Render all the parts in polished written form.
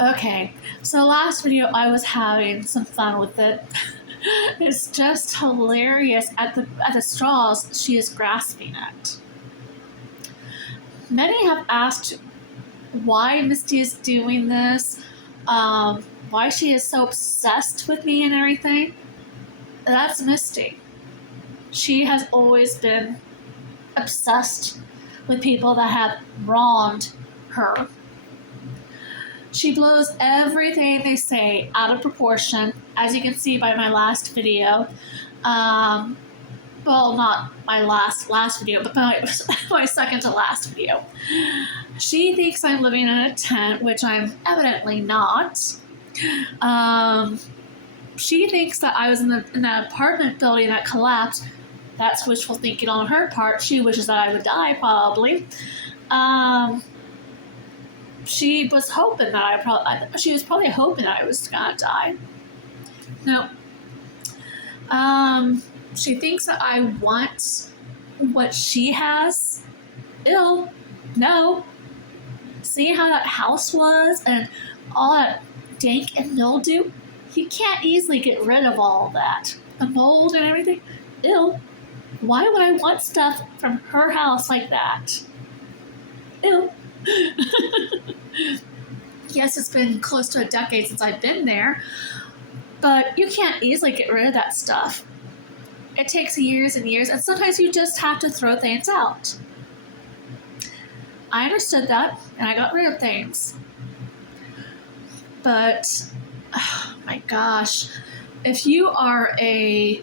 Okay, so last video I was having some fun with it. It's just hilarious at the straws she is grasping at. Many have asked why Misty is doing this, why she is so obsessed with me and everything. That's Misty. She has always been obsessed with people that have wronged her. She blows everything they say out of proportion, as you can see by my last video. Well, not my last video, but my second to last video. She thinks I'm living in a tent, which I'm evidently not. She thinks that I was in an apartment building that collapsed. That's wishful thinking on her part. She wishes that I would die, probably. She was hoping that she was probably hoping that I was gonna die. No. She thinks that I want what she has. Ew. No. See how that house was and all that dank and mildew? You can't easily get rid of all that. The mold and everything. Ew. Why would I want stuff from her house like that? Ew. Yes, it's been close to a decade since I've been there, but you can't easily get rid of that stuff. It takes years and years, and sometimes you just have to throw things out. I understood that, and I got rid of things. But, oh my gosh, if you are a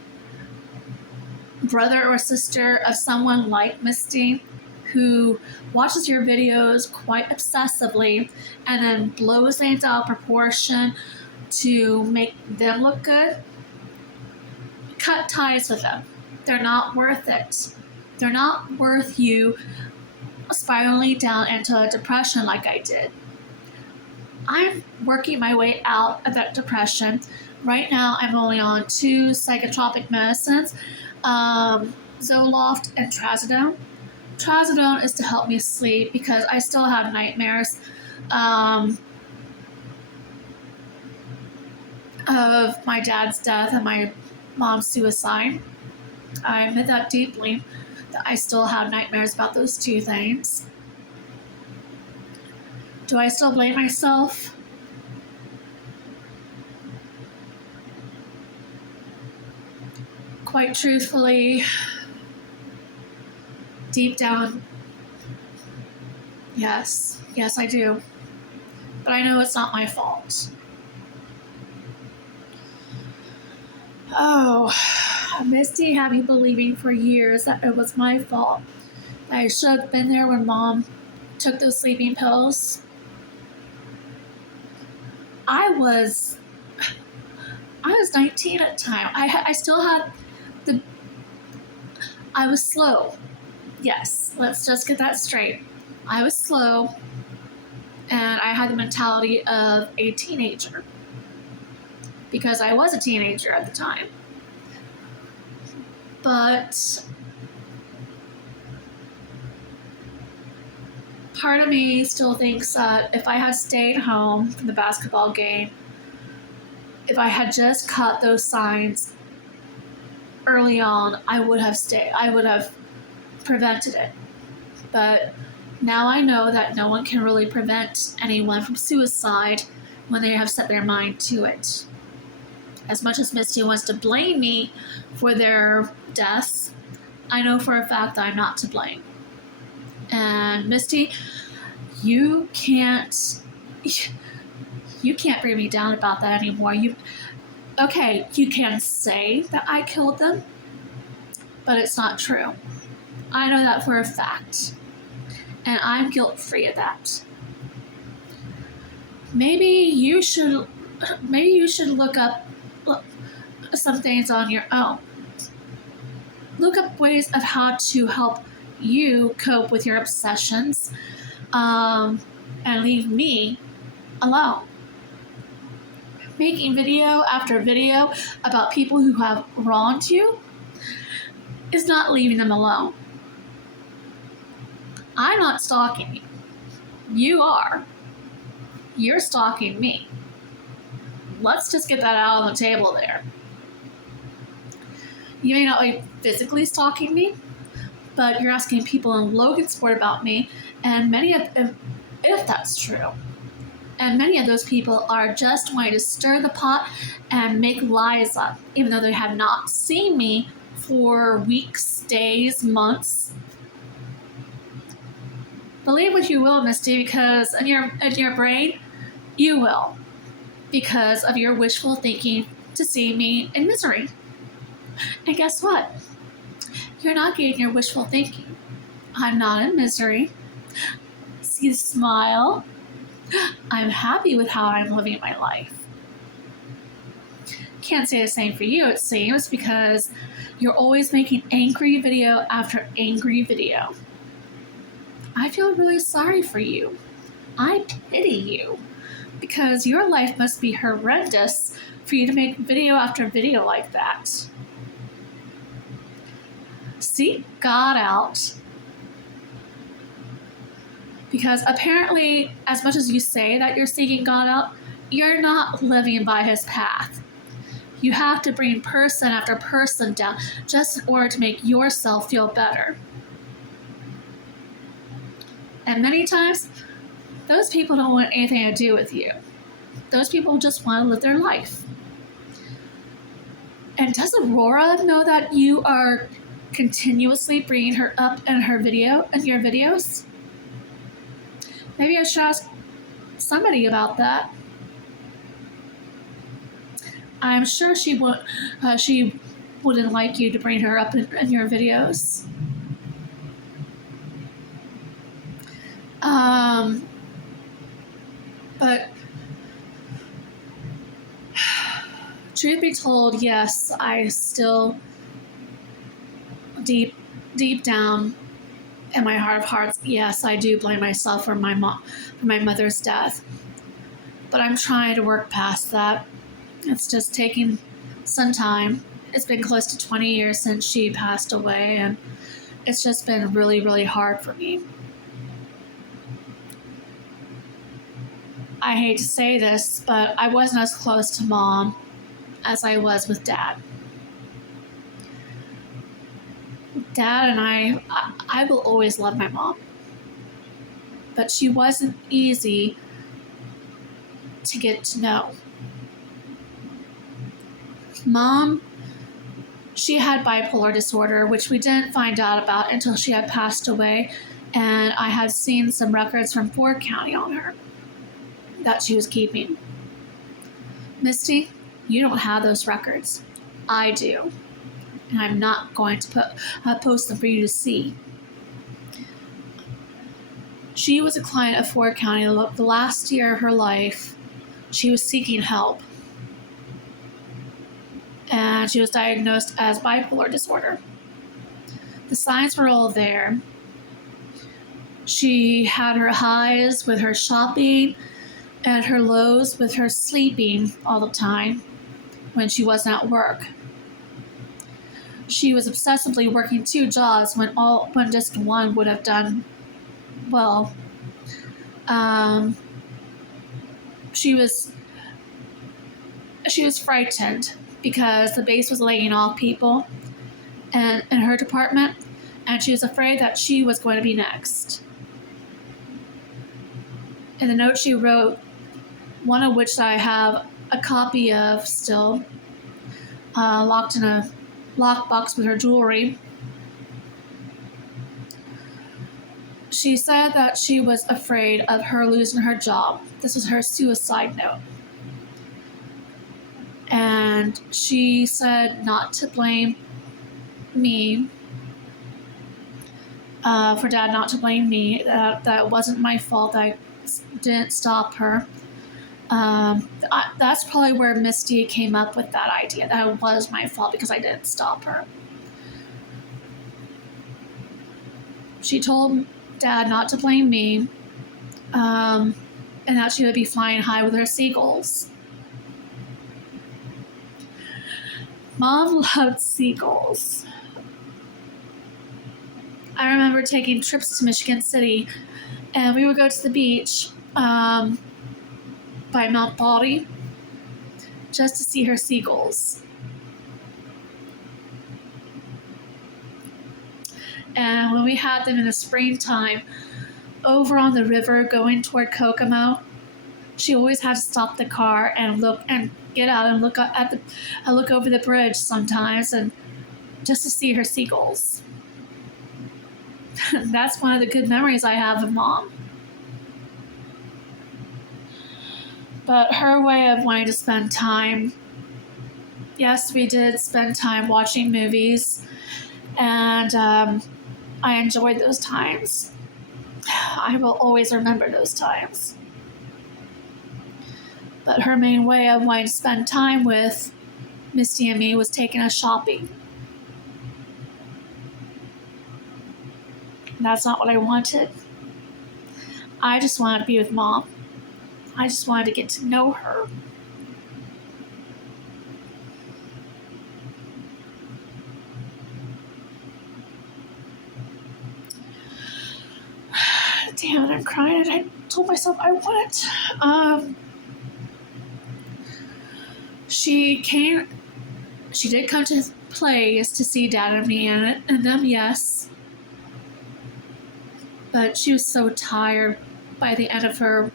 brother or sister of someone like Misty, who watches your videos quite obsessively and then blows things out of proportion to make them look good, cut ties with them. They're not worth it. They're not worth you spiraling down into a depression like I did. I'm working my way out of that depression. Right now, I'm only on 2 psychotropic medicines, Zoloft and Trazodone. Trazodone is to help me sleep because I still have nightmares of my dad's death and my mom's suicide. I admit that deeply, that I still have nightmares about those 2 things. Do I still blame myself? Quite truthfully, deep down, yes, I do. But I know it's not my fault. Oh, Misty had me believing for years that it was my fault. That I should have been there when Mom took those sleeping pills. I was 19 at the time. I still had I was slow. Yes, let's just get that straight. I was slow, and I had the mentality of a teenager because I was a teenager at the time. But part of me still thinks that if I had stayed home from the basketball game, if I had just caught those signs early on, I would have prevented it. But now I know that no one can really prevent anyone from suicide when they have set their mind to it. As much as Misty wants to blame me for their deaths, I know for a fact that I'm not to blame. And Misty, you can't bring me down about that anymore. You can say that I killed them, but it's not true. I know that for a fact, and I'm guilt-free of that. Maybe you should look up some things on your own. Look up ways of how to help you cope with your obsessions, and leave me alone. Making video after video about people who have wronged you is not leaving them alone. I'm not stalking you. You are. You're stalking me. Let's just get that out on the table there. You may not be physically stalking me, but you're asking people in Logansport about me, and if that's true, and many of those people are just wanting to stir the pot and make lies up, even though they have not seen me for weeks, days, months. Believe what you will, Misty, because in your brain, you will, because of your wishful thinking to see me in misery. And guess what? You're not getting your wishful thinking. I'm not in misery. See the smile? I'm happy with how I'm living my life. Can't say the same for you, it seems, because you're always making angry video after angry video. I feel really sorry for you. I pity you, because your life must be horrendous for you to make video after video like that. Seek God out. Because apparently, as much as you say that you're seeking God out, you're not living by his path. You have to bring person after person down just in order to make yourself feel better. And many times, those people don't want anything to do with you. Those people just want to live their life. And does Aurora know that you are continuously bringing her up in your videos? Maybe I should ask somebody about that. I'm sure she wouldn't like you to bring her up in your videos. But truth be told, yes, I still deep down in my heart of hearts, yes, I do blame myself for my mother's death. But I'm trying to work past that. It's just taking some time. It's been close to 20 years since she passed away, and it's just been really, really hard for me. I hate to say this, but I wasn't as close to Mom as I was with Dad. Dad and I will always love my mom, but she wasn't easy to get to know. Mom, she had bipolar disorder, which we didn't find out about until she had passed away, and I had seen some records from Ford County on her that she was keeping. Misty, you don't have those records. I do. And I'm not going to post them for you to see. She was a client of Ford County. The last year of her life, she was seeking help. And she was diagnosed as bipolar disorder. The signs were all there. She had her highs with her shopping and her lows with her sleeping all the time when she wasn't at work. She was obsessively working 2 jobs when just one would have done well. She was frightened because the base was laying off people and in her department, and she was afraid that she was going to be next. In the note she wrote, one of which I have a copy of still, locked in a lockbox with her jewelry. She said that she was afraid of her losing her job. This was her suicide note. And she said not to blame me, for Dad not to blame me, that it wasn't my fault, that I didn't stop her. That's probably where Misty came up with that idea, that it was my fault because I didn't stop her. She told Dad not to blame me, and that she would be flying high with her seagulls. Mom loved seagulls. I remember taking trips to Michigan City, and we would go to the beach, by Mount Baldy just to see her seagulls. And when we had them in the springtime over on the river going toward Kokomo, she always had to stop the car and look and get out and look at the look over the bridge sometimes, and just to see her seagulls. That's one of the good memories I have of Mom. But her way of wanting to spend time, yes, we did spend time watching movies, and I enjoyed those times. I will always remember those times. But her main way of wanting to spend time with Misty and me was taking us shopping. That's not what I wanted. I just wanted to be with Mom. I just wanted to get to know her. Damn it, I'm crying, and I told myself I wouldn't. She did come to plays to see Dad and me and them, yes. But she was so tired by the end of her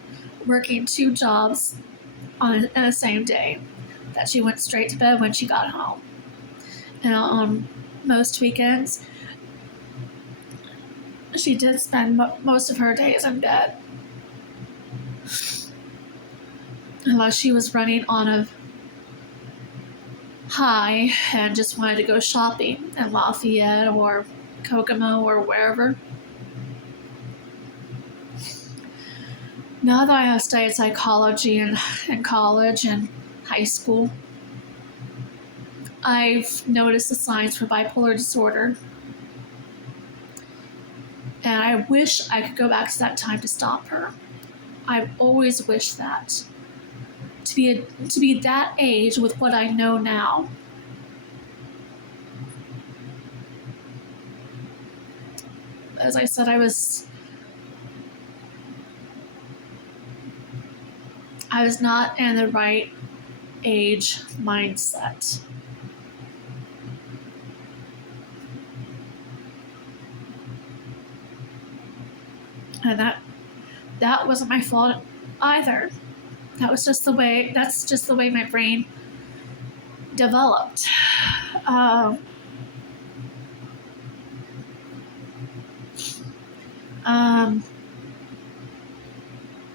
working 2 jobs on the same day that she went straight to bed when she got home. And on most weekends, she did spend most of her days in bed. Unless she was running on a high and just wanted to go shopping in Lafayette or Kokomo or wherever. Now that I have studied psychology in college and high school, I've noticed the signs for bipolar disorder. And I wish I could go back to that time to stop her. I've always wished that. To be that age with what I know now. As I said, I was not in the right age mindset. And that wasn't my fault either. That's just the way my brain developed.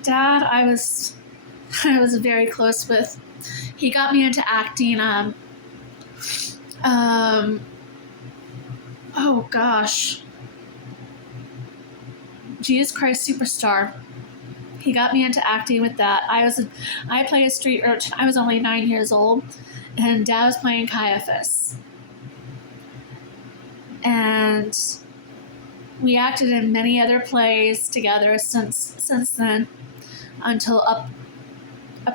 Dad, I was very close with. He got me into acting. Oh gosh, Jesus Christ Superstar. He got me into acting with that. I played a street urchin. I was only 9 years old, and Dad was playing Caiaphas. And we acted in many other plays together since then, until up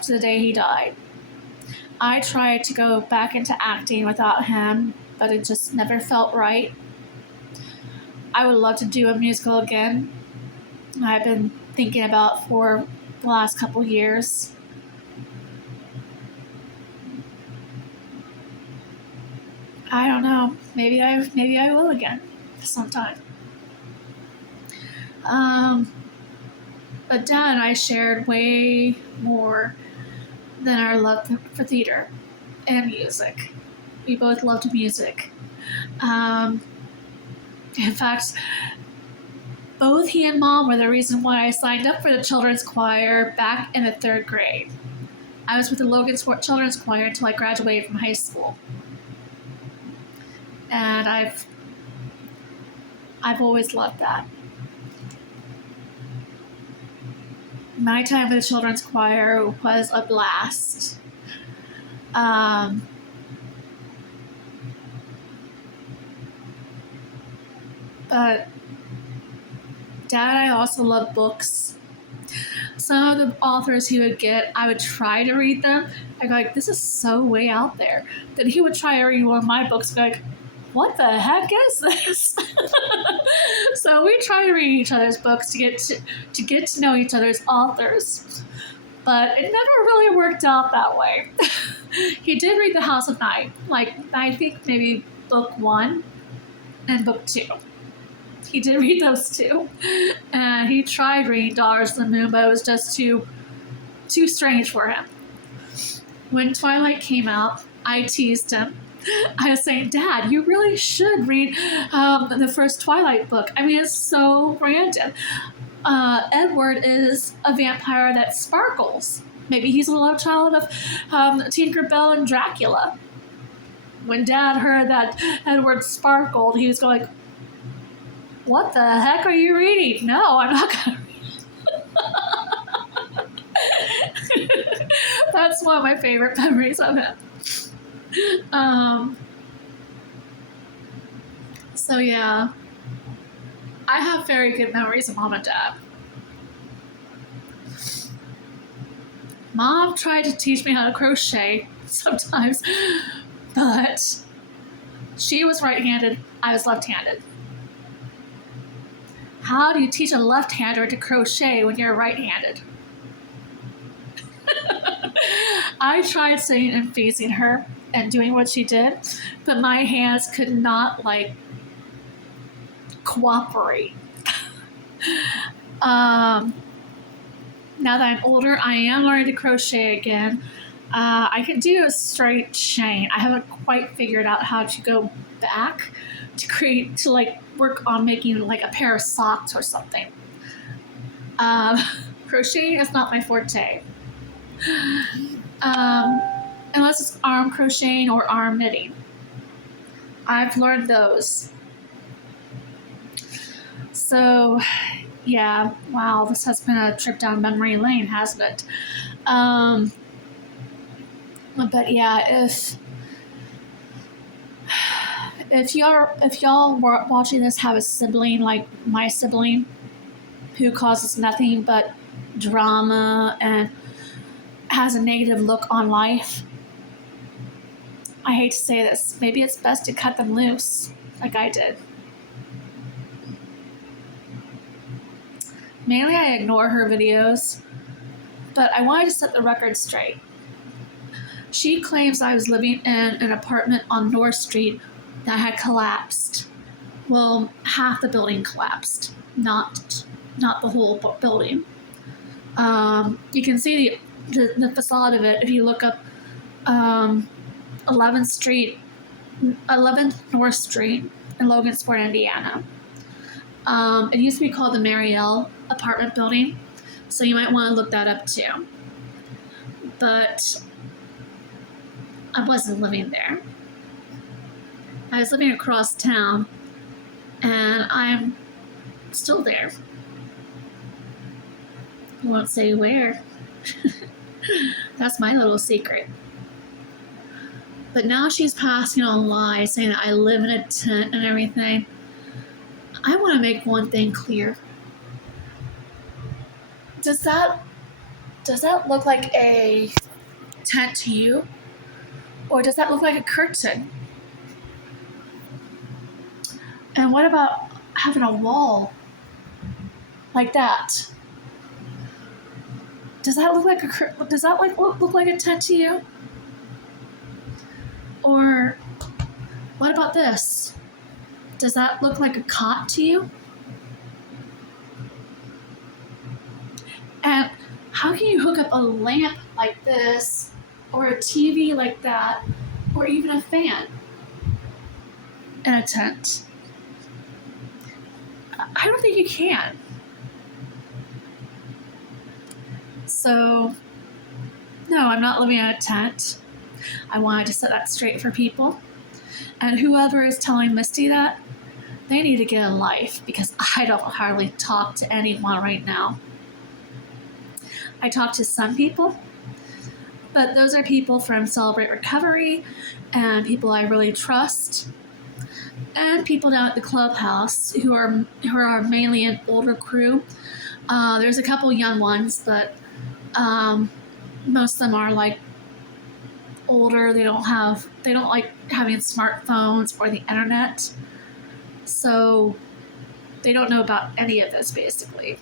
to the day he died. I tried to go back into acting without him, but it just never felt right. I would love to do a musical again. I've been thinking about for the last couple years. I don't know. Maybe I will again sometime. But Dad and I shared way more than our love for theater and music. We both loved music. In fact, both he and Mom were the reason why I signed up for the children's choir back in the 3rd grade. I was with the Logansport Children's Choir until I graduated from high school. And I've always loved that. My time with the children's choir was a blast. But Dad, I also love books. Some of the authors he would get, I would try to read them. I'd go like, this is so way out there. Then he would try to read one of my books, go like, what the heck is this? So we try to read each other's books to get to know each other's authors. But it never really worked out that way. He did read The House of Night, like I think maybe book 1 and book 2. He did read those 2. And he tried reading Daughters of the Moon, but it was just too strange for him. When Twilight came out, I teased him. I was saying, Dad, you really should read the first Twilight book. I mean, it's so random. Edward is a vampire that sparkles. Maybe he's a love child of Tinkerbell and Dracula. When Dad heard that Edward sparkled, he was going, what the heck are you reading? No, I'm not going to read it. That's one of my favorite memories of him. So yeah, I have very good memories of Mom and Dad. Mom tried to teach me how to crochet sometimes, but she was right-handed, I was left-handed. How do you teach a left-hander to crochet when you're right-handed? I tried sitting and facing her and doing what she did, but my hands could not cooperate. Now that I'm older, I am learning to crochet again. I can do a straight chain. I haven't quite figured out how to go back to work on making like a pair of socks or something. Crocheting is not my forte. Unless it's arm crocheting or arm knitting. I've learned those. So, yeah, wow, this has been a trip down memory lane, hasn't it? But yeah, if y'all watching this have a sibling like my sibling who causes nothing but drama and has a negative look on life, I hate to say this, maybe it's best to cut them loose like I did. Mainly I ignore her videos, but I wanted to set the record straight. She claims I was living in an apartment on North Street that had collapsed. Well, half the building collapsed, not the whole building. You can see the facade of it if you look up 11th North Street in Logansport, Indiana. It used to be called the Marielle apartment building, so you might want to look that up too. But I wasn't living there. I was living across town, and I'm still there. I won't say where. That's my little secret. But now she's passing on lies, saying that I live in a tent and everything. I want to make one thing clear. Does that look like a tent to you? Or does that look like a curtain? And what about having a wall like that? Does that look like look like a tent to you? Or what about this? Does that look like a cot to you? And how can you hook up a lamp like this, or a TV like that, or even a fan in a tent? I don't think you can. So, no, I'm not living in a tent. I wanted to set that straight for people. And whoever is telling Misty that, they need to get a life, because I don't hardly talk to anyone right now. I talk to some people, but those are people from Celebrate Recovery and people I really trust, and people down at the clubhouse who are mainly an older crew. There's a couple young ones, but most of them are like older. They don't like having smartphones or the internet, so they don't know about any of this basically.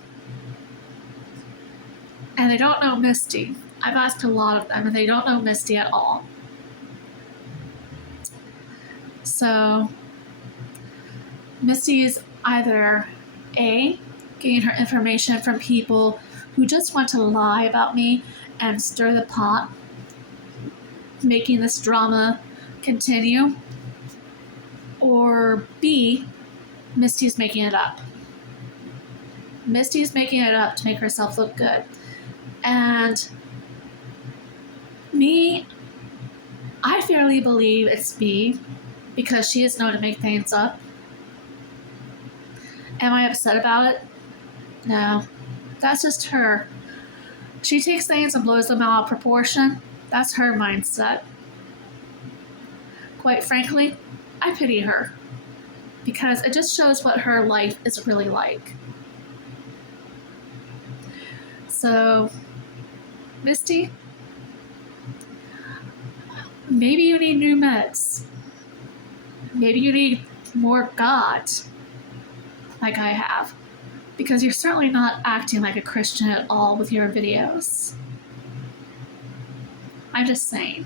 and they don't know Misty. I've asked a lot of them, and they don't know Misty at all. So, Misty is either A, getting her information from people who just want to lie about me and stir the pot, making this drama continue, or B, Misty's making it up. Misty's making it up to make herself look good. And me, I fairly believe it's B, because she is known to make things up. Am I upset about it? No. That's just her. She takes things and blows them out of proportion. That's her mindset. Quite frankly, I pity her, because it just shows what her life is really like. So, Misty, maybe you need new meds. Maybe you need more God, like I have, because you're certainly not acting like a Christian at all with your videos. I'm just saying.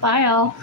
Bye, all.